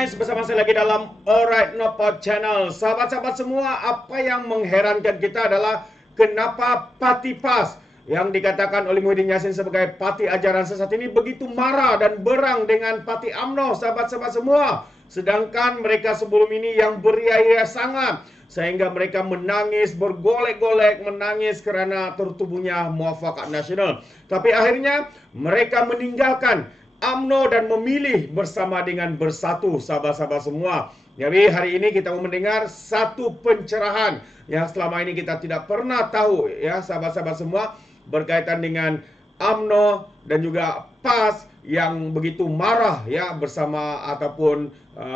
guys, bersama saya lagi dalam Alright Nopod Channel. Sahabat-sahabat semua, apa yang mengherankan kita adalah kenapa Parti PAS yang dikatakan oleh Muhyiddin Yassin sebagai parti ajaran sesat ini begitu marah dan berang dengan Parti UMNO, sahabat-sahabat semua. Sedangkan mereka sebelum ini yang beria-ia sangat, sehingga mereka menangis, bergolek-golek, menangis kerana tertubuhnya Muafakat Nasional. Tapi akhirnya mereka meninggalkan UMNO dan memilih bersama dengan Bersatu, sahabat-sahabat semua. Jadi hari ini kita mau mendengar satu pencerahan yang selama ini kita tidak pernah tahu, ya sahabat-sahabat semua, berkaitan dengan UMNO dan juga PAS yang begitu marah ya bersama ataupun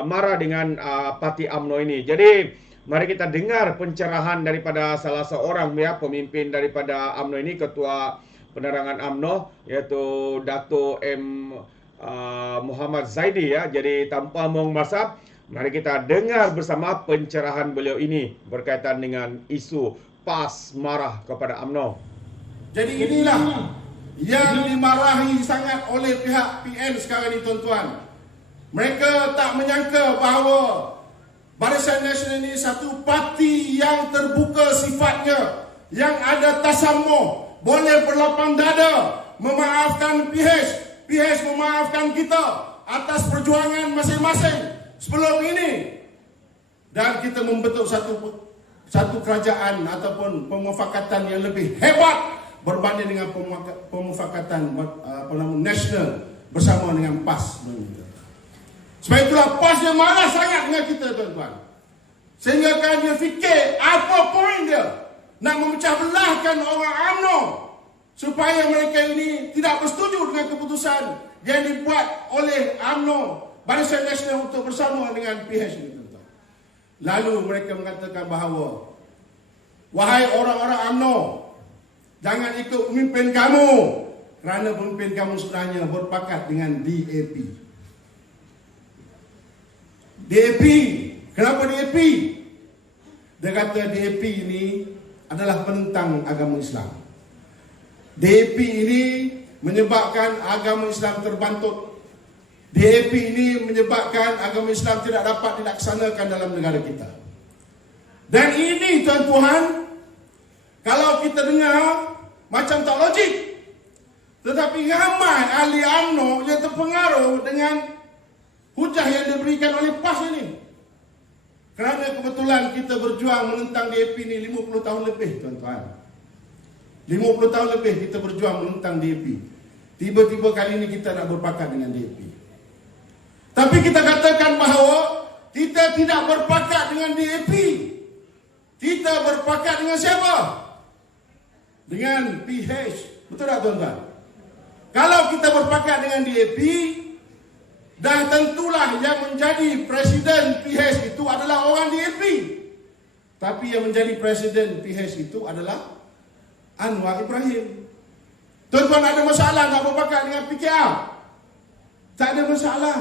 marah dengan parti UMNO ini. Jadi mari kita dengar pencerahan daripada salah seorang ya pemimpin daripada UMNO ini, Ketua Penerangan UMNO, yaitu Dato' M. Muhammad Zaidi ya. Jadi tanpa membuang masa, mari kita dengar bersama pencerahan beliau ini berkaitan dengan isu PAS marah kepada UMNO. Jadi inilah yang dimarahi sangat oleh pihak PN sekarang ini, tuan-tuan. Mereka tak menyangka bahawa Barisan Nasional ini satu parti yang terbuka sifatnya, yang ada tasamuh, boleh berlapang dada, memaafkan PH memaafkan kita atas perjuangan masing-masing sebelum ini, dan kita membentuk satu kerajaan ataupun pemufakatan yang lebih hebat berbanding dengan pemufakatan nasional bersama dengan PAS. Sebab itulah PAS dia marah sangat dengan kita, tuan-tuan, sehingga kan dia fikir apa poin dia nak memecah belahkan orang UMNO supaya mereka ini tidak bersetuju dengan keputusan yang dibuat oleh UMNO, Barisan Nasional, untuk bersama dengan PH ini, tuan-tuan. Lalu mereka mengatakan bahawa, wahai orang-orang UMNO, jangan ikut pemimpin kamu, kerana pemimpin kamu sebenarnya berpakat dengan DAP. DAP, kenapa DAP? Dia kata DAP ini adalah penentang agama Islam. DAP ini menyebabkan agama Islam terbantut. DAP ini menyebabkan agama Islam tidak dapat dilaksanakan dalam negara kita. Dan ini, tuan-tuan, kalau kita dengar macam tak logik. Tetapi ramai ahli UMNO yang terpengaruh dengan hujah yang diberikan oleh PAS ini. Kerana kebetulan kita berjuang menentang DAP ini 50 tahun lebih, tuan-tuan. 50 tahun lebih kita berjuang menentang DAP. Tiba-tiba kali ini kita nak berpakat dengan DAP. Tapi kita katakan bahawa kita tidak berpakat dengan DAP. Kita berpakat dengan siapa? Dengan PH. Betul tak, tuan-tuan? Kalau kita berpakat dengan DAP, dah tentulah yang menjadi presiden PH itu adalah orang DAP. Tapi yang menjadi presiden PH itu adalah Anwar Ibrahim. Tuan-tuan ada masalah nak berpakat dengan PKR? Tak ada masalah.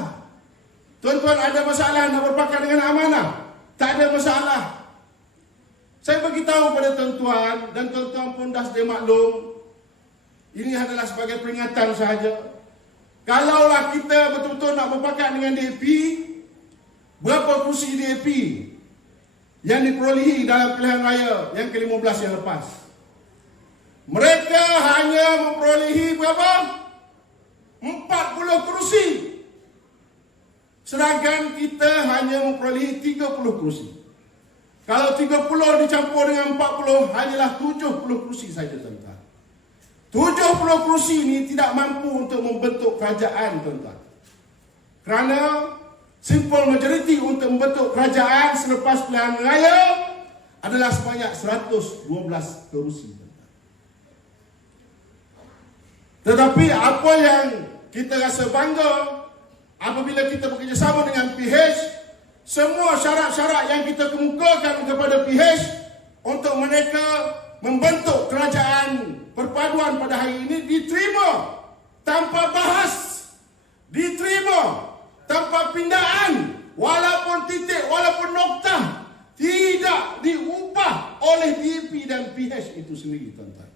Tuan-tuan ada masalah nak berpakat dengan Amanah? Tak ada masalah. Saya beritahu pada tuan-tuan, dan tuan-tuan pun dah sedia maklum, ini adalah sebagai peringatan sahaja. Kalaulah kita betul-betul nak berpakat dengan DAP, berapa kursi DAP yang diperolehi dalam pilihan raya yang ke-15 yang lepas? Mereka hanya memperolehi berapa? 40 kursi. Sedangkan kita hanya memperolehi 30 kursi. Kalau 30 dicampur dengan 40, hanyalah 70 kursi saja, tuan-tuan. 70 kursi ini tidak mampu untuk membentuk kerajaan, tuan-tuan. Kerana simple majority untuk membentuk kerajaan selepas pilihan raya adalah sebanyak 112 kursi. Tetapi apa yang kita rasa bangga apabila kita bekerjasama dengan PH, semua syarat-syarat yang kita kemukakan kepada PH untuk mereka membentuk kerajaan perpaduan pada hari ini diterima tanpa bahas, diterima tanpa pindaan, walaupun titik, walaupun noktah tidak diubah oleh DAP dan PH itu sendiri, tuan-tuan.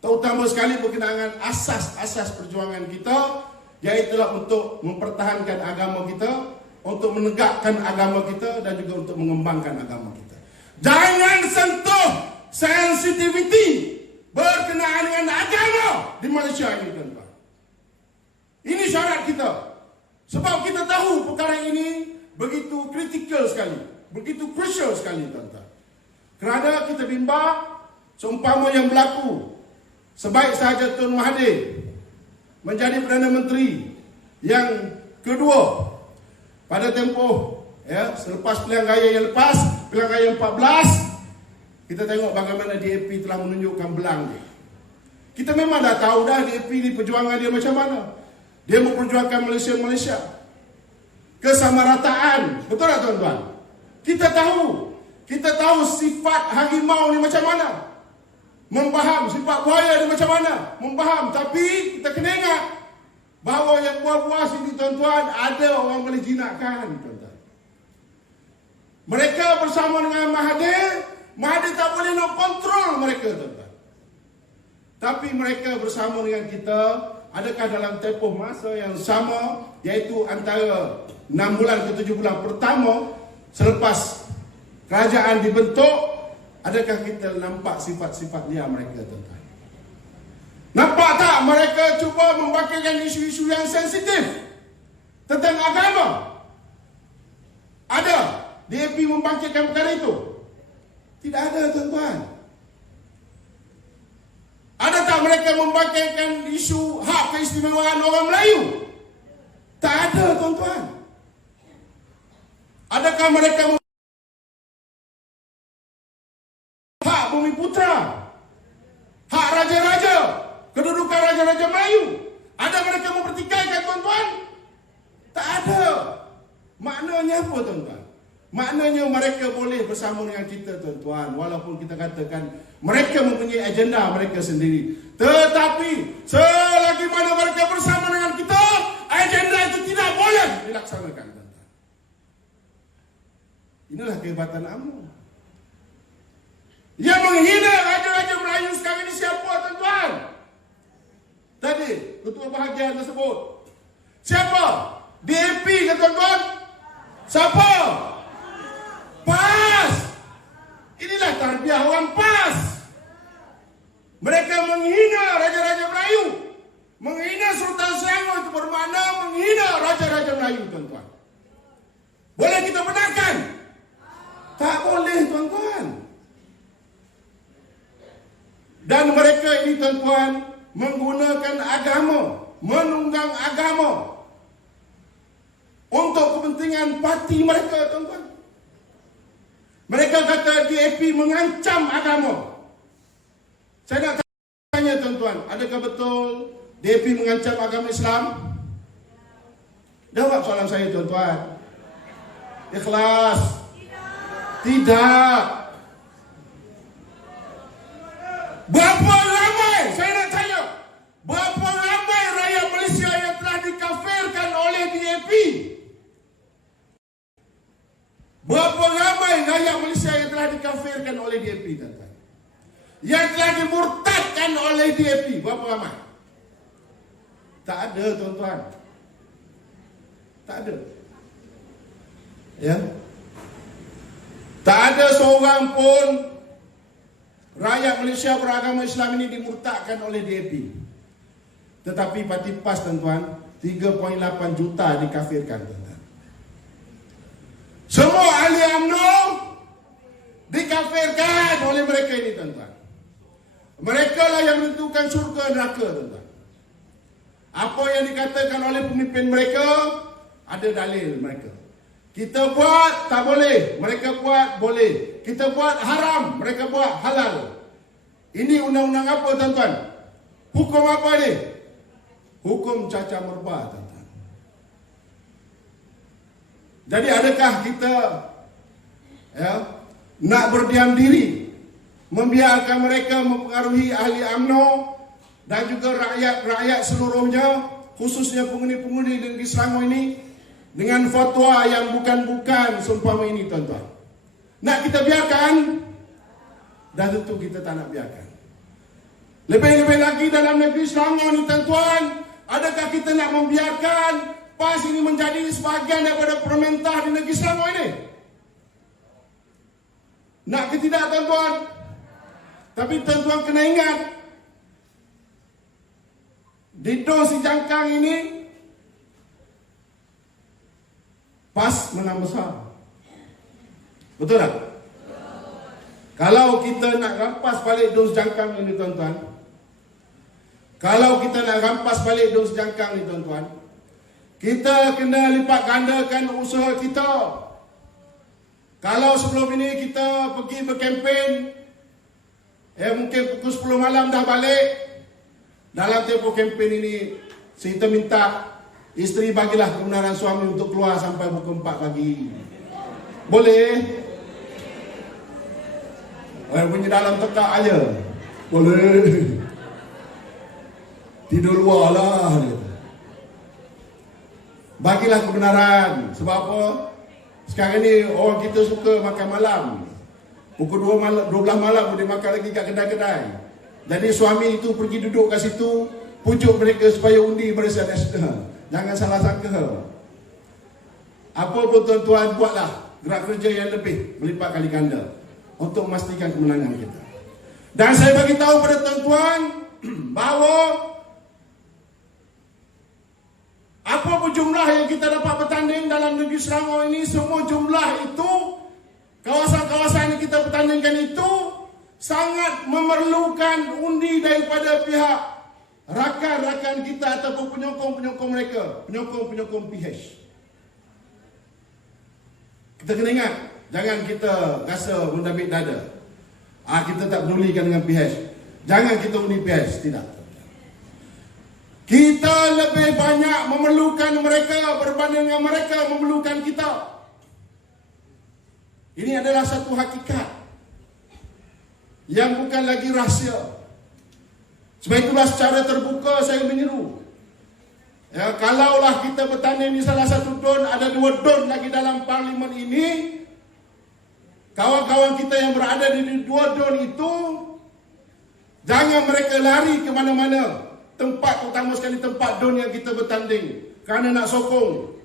Terutama sekali berkenaan asas-asas perjuangan kita, iaitulah untuk mempertahankan agama kita untuk menegakkan agama kita dan juga untuk mengembangkan agama kita. Jangan sentuh sensitivity berkenaan dengan agama di Malaysia ini, tuan-tuan. Ini syarat kita. Sebab kita tahu perkara ini begitu kritikal sekali, begitu crucial sekali, tuan-tuan. Kerana kita bimbang seumpama yang berlaku sebaik sahaja Tun Mahathir menjadi Perdana Menteri yang kedua pada tempoh selepas pilihan raya yang lepas, pilihan raya 14, kita tengok bagaimana DAP telah menunjukkan belang dia. Kita memang dah tahu dah DAP ni perjuangan dia macam mana. Dia memperjuangkan Malaysia kesamarataan. Betul tak, tuan-tuan? Kita tahu sifat harimau ni macam mana. Membaham sifat buaya ni macam mana. Membaham, tapi kita kena ingat bahawa yang buah-buah sini, tuan-tuan, ada orang boleh jinakkan, tuan-tuan. Mereka bersama dengan Mahathir tak boleh nak kontrol mereka, tuan-tuan. Tapi mereka bersama dengan kita, adakah dalam tempoh masa yang sama, iaitu antara 6 bulan ke 7 bulan pertama selepas kerajaan dibentuk, adakah kita nampak sifat-sifat liar mereka, tuan-tuan? Nampak tak mereka cuba membangkitkan isu-isu yang sensitif tentang agama? Ada DAP membangkitkan perkara itu? Tidak ada, tuan-tuan. Ada tak mereka membangkitkan isu hak keistimewaan orang Melayu? Tak ada, tuan-tuan. Adakah mereka hak Bumi Putra, hak raja-raja, kedudukan raja-raja Melayu? Ada mereka mempertikaikan, tuan-tuan? Tak ada. Maknanya apa, tuan-tuan? Maknanya mereka boleh bersama dengan kita, tuan-tuan, walaupun kita katakan mereka mempunyai agenda mereka sendiri. Tetapi selagi mana mereka bersama dengan kita, agenda itu tidak boleh dilaksanakan, tuan-tuan. Inilah kehebatan UMNO. Yang menghina raja-raja Melayu sekarang ini siapa, tuan-tuan? Tadi ketua bahagian tersebut siapa? DAP ke, tuan-tuan? Siapa? PAS. Inilah tarbiyah orang PAS. Mereka menghina raja-raja Melayu. Menghina Sultan Selangor itu bermakna menghina raja-raja Melayu, tuan-tuan. Boleh kita benarkan? Tak boleh, tuan-tuan. Dan mereka ini, tuan-tuan, menggunakan agama, menunggang agama untuk kepentingan parti mereka, tuan-tuan. Mereka kata DAP mengancam agama. Saya nak tanya, tuan-tuan, adakah betul DAP mengancam agama Islam? Jawab soalan saya, tuan-tuan. Ikhlas? Tidak. Berapa ramai, saya nak tanya, berapa ramai rakyat Malaysia yang telah dikafirkan oleh DAP? Berapa ramai rakyat Malaysia yang telah dikafirkan oleh DAP, tuan-tuan? Yang telah dimurtadkan oleh DAP, berapa ramai? Tak ada, tuan-tuan. Tak ada. Ya. Tak ada seorang pun rakyat Malaysia beragama Islam ini dimurtadkan oleh DAP. Tetapi parti PAS, tuan-tuan, 3.8 juta dikafirkan, tuan-tuan. Semua ahli UMNO dikafirkan oleh mereka ini, tuan-tuan. Mereka lah yang menentukan syurga neraka, tuan-tuan. Apa yang dikatakan oleh pemimpin mereka, ada dalil mereka. Kita buat tak boleh, mereka buat boleh. Kita buat haram, mereka buat halal. Ini undang-undang apa, tuan-tuan? Hukum apa ni? Hukum cacar merbah, tuan-tuan. Jadi adakah kita nak berdiam diri, membiarkan mereka mempengaruhi ahli UMNO dan juga rakyat seluruhnya, khususnya pengundi-pengundi di negeri Selangor ini, dengan fatwa yang bukan-bukan seumpama ini, tuan-tuan? Nak kita biarkan? Dan tentu kita tak nak biarkan. Lebih-lebih lagi dalam negeri Selangor ini, tuan-tuan, adakah kita nak membiarkan PAS ini menjadi sebahagian daripada pemerintah di negeri Selangor ini? Nak ke tidak, tuan-tuan? Tapi tuan-tuan kena ingat, di Dong Si Jangkang ini PAS menang besar. Betul tak? Kalau kita nak rampas balik Dong Si Jangkang ini, tuan-tuan, kalau kita nak rampas balik Dong Si Jangkang ini, tuan-tuan, kita kena lipat gandakan usaha kita. Kalau sebelum ini kita pergi berkempen, mungkin pukul 10 malam dah balik. Dalam tempoh kempen ini, kita minta isteri bagilah kebenaran suami untuk keluar sampai pukul 4 pagi. Boleh? Punya dalam tekak aja. Boleh. Tidur luar lah. Bagilah kebenaran. Sebab apa? Sekarang ni orang kita suka makan malam. Pukul 12 malam boleh makan lagi kat kedai-kedai. Jadi suami itu pergi duduk kat situ, pujuk mereka supaya undi Barisan Nasional. Jangan salah sangka. Apa pun tuan-tuan, buatlah gerak kerja yang lebih berlipat kali ganda untuk memastikan kemenangan kita. Dan saya bagi tahu pada tuan-tuan bahawa apa pun jumlah yang kita dapat bertanding dalam negeri Selangor ini, semua jumlah itu, kawasan-kawasan yang kita bertandingkan itu sangat memerlukan undi daripada pihak rakan-rakan kita ataupun penyokong-penyokong mereka, penyokong-penyokong PH. Kita kena ingat, jangan kita rasa mendabik dada. Kita tak pedulikan dengan PH. Jangan kita undi PH, tidak. Kita lebih banyak memerlukan mereka berbanding dengan mereka memerlukan kita. Ini adalah satu hakikat yang bukan lagi rahsia. Sebab itulah secara terbuka saya menyeru, kalaulah kita bertanding di salah satu don, ada 2 don lagi dalam parlimen ini, kawan-kawan kita yang berada di 2 don itu, jangan mereka lari ke mana-mana. Tempat utama sekali tempat don yang kita bertanding, kerana nak sokong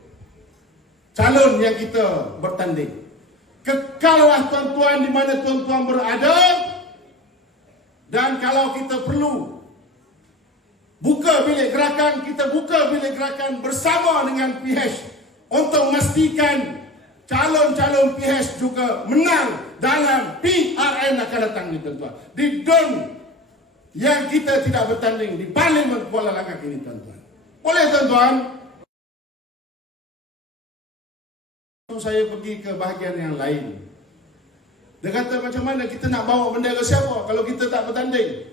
calon yang kita bertanding. Kekallah tuan-tuan di mana tuan-tuan berada. Dan kalau kita perlu buka bilik gerakan, kita buka bilik gerakan bersama dengan PH untuk memastikan calon-calon PH juga menang dalam PRN akan datang ni, tuan-tuan. Di don yang kita tidak bertanding di Parlimen Kuala Langgar ini, tuan-tuan. Boleh, tuan-tuan? Saya pergi ke bahagian yang lain. Dia kata, macam mana kita nak bawa bendera siapa kalau kita tak bertanding?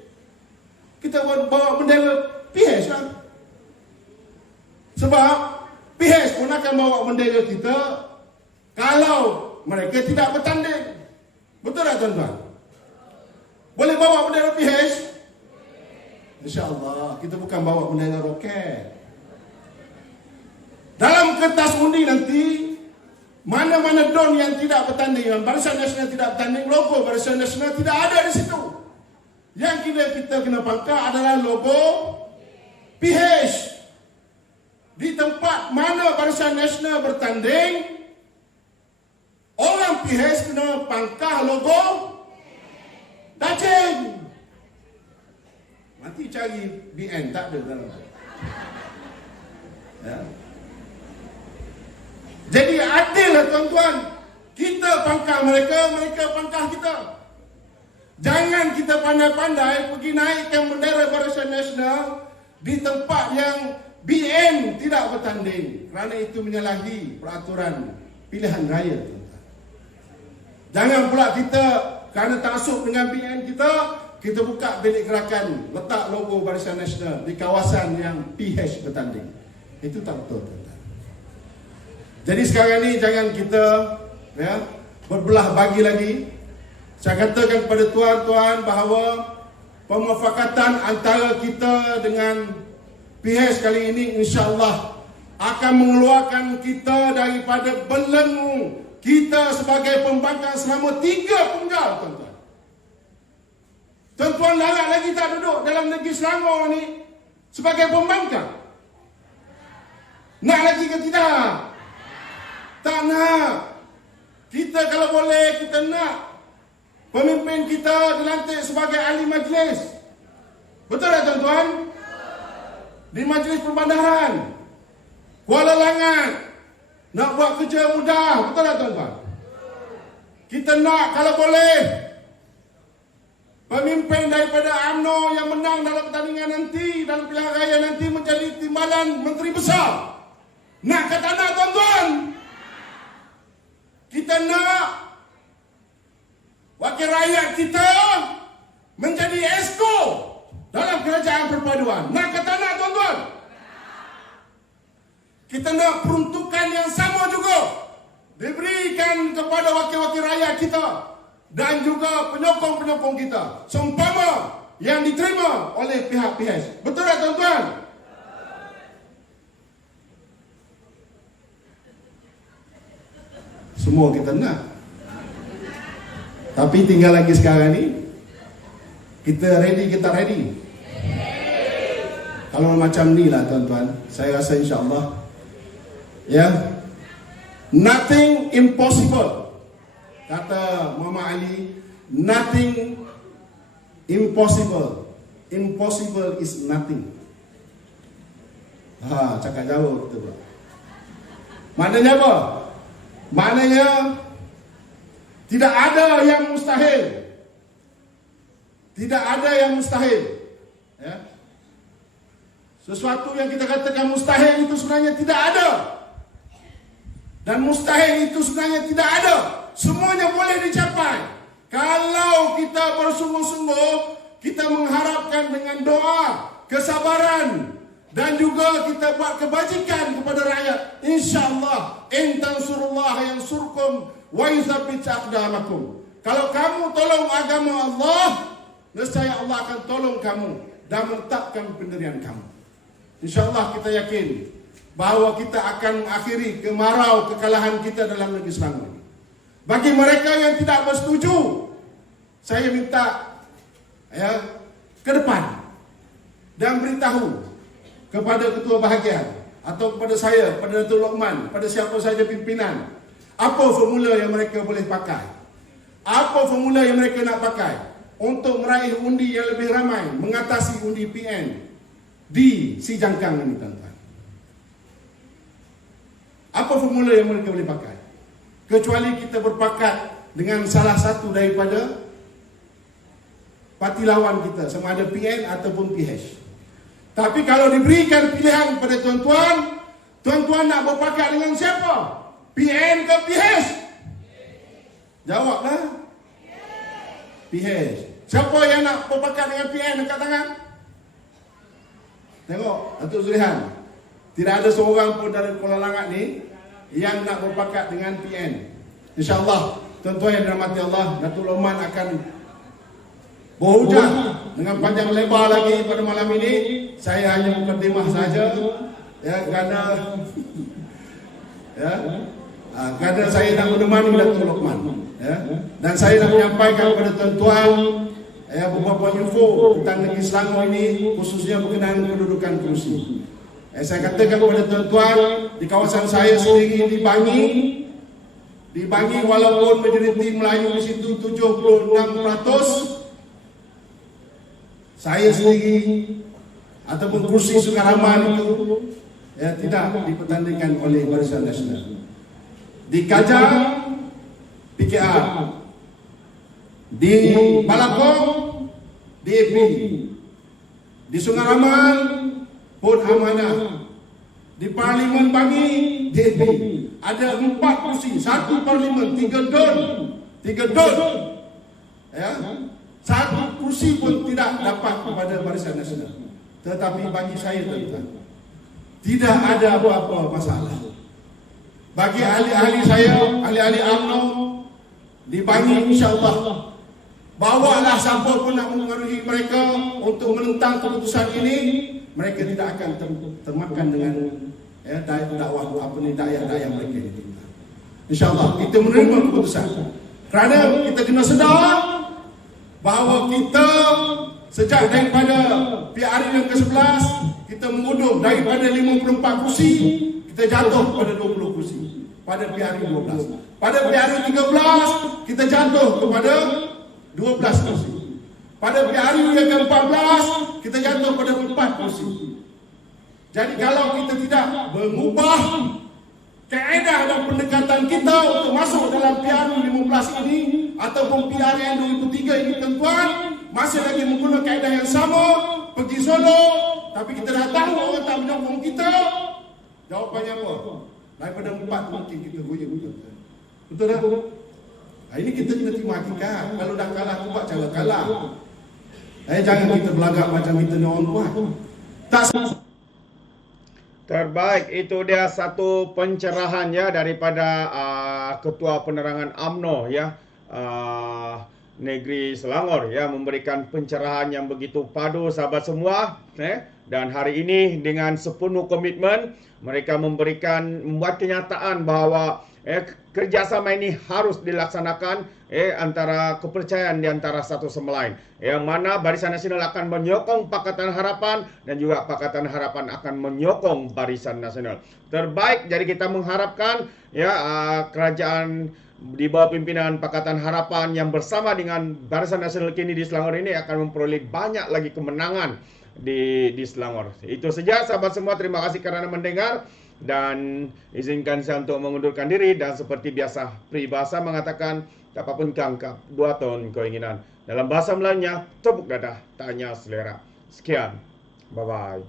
Kita bawa bendera PH lah. Sebab PH pun akan bawa bendera kita kalau mereka tidak bertanding. Betul tak, tuan-tuan? Boleh bawa bendera PH? InsyaAllah, kita bukan bawa bendera roket. Dalam kertas undi nanti, mana-mana don yang tidak bertanding, Barisan Nasional tidak bertanding, logo Barisan Nasional tidak ada di situ. Yang kita kena pangkat adalah logo PH. Di tempat mana Barisan Nasional bertanding, orang PH kena pangkat logo Dacing. Nanti cari BN, tak ada dalam. Ya. Jadi adil lah, tuan-tuan. Kita pangkal mereka, mereka pangkal kita. Jangan kita pandai-pandai pergi naikkan bendera Barisan Nasional di tempat yang BN tidak bertanding, kerana itu menyalahi peraturan pilihan raya, tuan-tuan. Jangan pula kita kerana taksub dengan BN kita buka bilik gerakan, letak logo Barisan Nasional di kawasan yang PH bertanding. Itu tak betul, tuan-tuan. Jadi sekarang ni jangan kita berbelah bagi lagi. Saya katakan kepada tuan-tuan bahawa pemufakatan antara kita dengan PH kali ini insya-Allah akan mengeluarkan kita daripada belenggu kita sebagai pembangkang selama 3 penggal, tuan-tuan. Tuan-tuan larat lagi tak duduk dalam negeri Selangor ni sebagai pembangkang. Nak lagi ke tidak? Tak nak. Kita kalau boleh, kita nak pemimpin kita dilantik sebagai ahli majlis. Betul tak tuan-tuan? Di majlis perbandaran Kuala Langat nak buat kerja mudah. Betul tak tuan-tuan? Kita nak kalau boleh pemimpin daripada UMNO yang menang dalam pertandingan nanti, dalam pilihan raya nanti menjadi timbalan menteri besar. Nak ke tak nak tuan-tuan? Kita nak wakil rakyat kita menjadi esko dalam kerajaan perpaduan. Nak ke tak nak tuan-tuan? Kita nak peruntukan yang sama juga diberikan kepada wakil-wakil rakyat kita dan juga penyokong-penyokong kita, seumpama yang diterima oleh pihak PH. Betul tak tuan-tuan? Semua kita nak. Tapi tinggal lagi sekarang ni, kita ready, kita ready. Kalau macam ni lah tuan-tuan, saya rasa insya-Allah ya, nothing impossible. Kata Muhammad Ali, nothing impossible. Impossible is nothing. Cakap jauh kita pula. Maknanya apa? Maknanya tidak ada yang mustahil. Tidak ada yang mustahil. Ya. Sesuatu yang kita katakan mustahil itu sebenarnya tidak ada. Dan mustahil itu sebenarnya tidak ada. Semuanya boleh dicapai kalau kita bersungguh-sungguh, kita mengharapkan dengan doa, kesabaran, dan juga kita buat kebajikan kepada rakyat. InsyaAllah, in tansurullah yansurkum wa yuthabbit aqdamakum. Kalau kamu tolong agama Allah, nescaya Allah akan tolong kamu dan menetapkan pendirian kamu. InsyaAllah kita yakin bahawa kita akan mengakhiri kemarau kekalahan kita dalam negeri Selangor. Bagi mereka yang tidak bersetuju, saya minta ya ke depan dan beritahu kepada ketua bahagian atau kepada saya, pada Datuk Lokman, pada siapa saja pimpinan, apa formula yang mereka boleh pakai, apa formula yang mereka nak pakai untuk meraih undi yang lebih ramai, mengatasi undi PN di si jangkang ini tuan-tuan. Apa formula yang mereka boleh pakai? Kecuali kita berpakat dengan salah satu daripada parti lawan kita, sama ada PN ataupun PH. Tapi kalau diberikan pilihan kepada tuan-tuan, tuan-tuan nak berpakat dengan siapa? PN ke PH? Jawablah. PH. Siapa yang nak berpakat dengan PN angkat tangan? Tengok, Datuk Zulihan. Tidak ada seorang pun dari Kuala Langat ni yang nak berpakat dengan PN. InsyaAllah, tuan-tuan yang dirahmati Allah, Datuk Lokman akan berhujah dengan panjang lebar lagi pada malam ini. Saya hanya mukadimah saja, ya, kerana saya nak menemani Datuk Lokman, ya, dan saya nak menyampaikan kepada tuan-tuan ya, beberapa info tentang negeri Selangor ini, khususnya berkenaan kedudukan kerusi. Saya katakan kepada tuan-tuan, di kawasan saya sendiri di Bangi walaupun majoriti Melayu di situ 76%, saya sendiri ataupun kursi Sungai Raman itu ya, tidak dipertandingkan oleh Barisan Nasional. Di Kajang PKR, di Balakong DAP, di Sungai Raman pun amanah, di Parlimen Bangi DAP. Ada 4 kursi, 1 parlimen, 3 don, ya. 1 kursi pun tidak dapat kepada Barisan Nasional. Tetapi bagi saya tuan-tuan, tidak ada apa-apa masalah. Bagi ahli-ahli saya, ahli-ahli UMNO di Bangi, insya-Allah bawalah siapa pun nak mengaruhi mereka untuk menentang keputusan ini, mereka tidak akan termakan dengan ya, dakwah apa ni, daya mereka ini. InsyaAllah kita menerima keputusan. Kerana kita kena sedar bahawa kita sejak daripada PRN yang ke-11 kita mengunduh daripada 54 kursi kita jatuh pada 20 kursi. Pada PRU 12. Pada PRU 13, kita jatuh kepada 12 kursi. Pada PRU yang ke-14, kita jatuh pada 4 kursi. Jadi kalau kita tidak mengubah kaedah dan pendekatan kita untuk masuk dalam PRU 15 ini ataupun PRN 23 ini, tuan-tuan, masih lagi menggunakan kaedah yang sama, pergi Solo, tapi kita dah tahu orang tak menyokong kita. Jawapannya apa? Daripada 4 mungkin kita goyang. Betul tak? Nah, ini kita kena terima hakikat. Kalau dah kalah, tu buat cara kalah. Jangan kita berlagak macam kita ni orang kuat. Tak. Terbaik, itu dia satu pencerahan ya daripada Ketua Penerangan UMNO ya, Negeri Selangor ya, memberikan pencerahan yang begitu padu sahabat semua. Dan hari ini dengan sepenuh komitmen mereka membuat kenyataan bahawa kerjasama ini harus dilaksanakan antara kepercayaan di antara satu sama lain, yang mana Barisan Nasional akan menyokong Pakatan Harapan dan juga Pakatan Harapan akan menyokong Barisan Nasional. Terbaik, jadi kita mengharapkan ya kerajaan di bawah pimpinan Pakatan Harapan yang bersama dengan Barisan Nasional kini di Selangor ini akan memperoleh banyak lagi kemenangan di Selangor. Itu saja sahabat semua, terima kasih kerana mendengar dan izinkan saya untuk mengundurkan diri. Dan seperti biasa, peribahasa mengatakan apapun kangkap 2 ton keinginan. Dalam bahasa Melayunya, tepuk dadah, tanya selera. Sekian, bye-bye.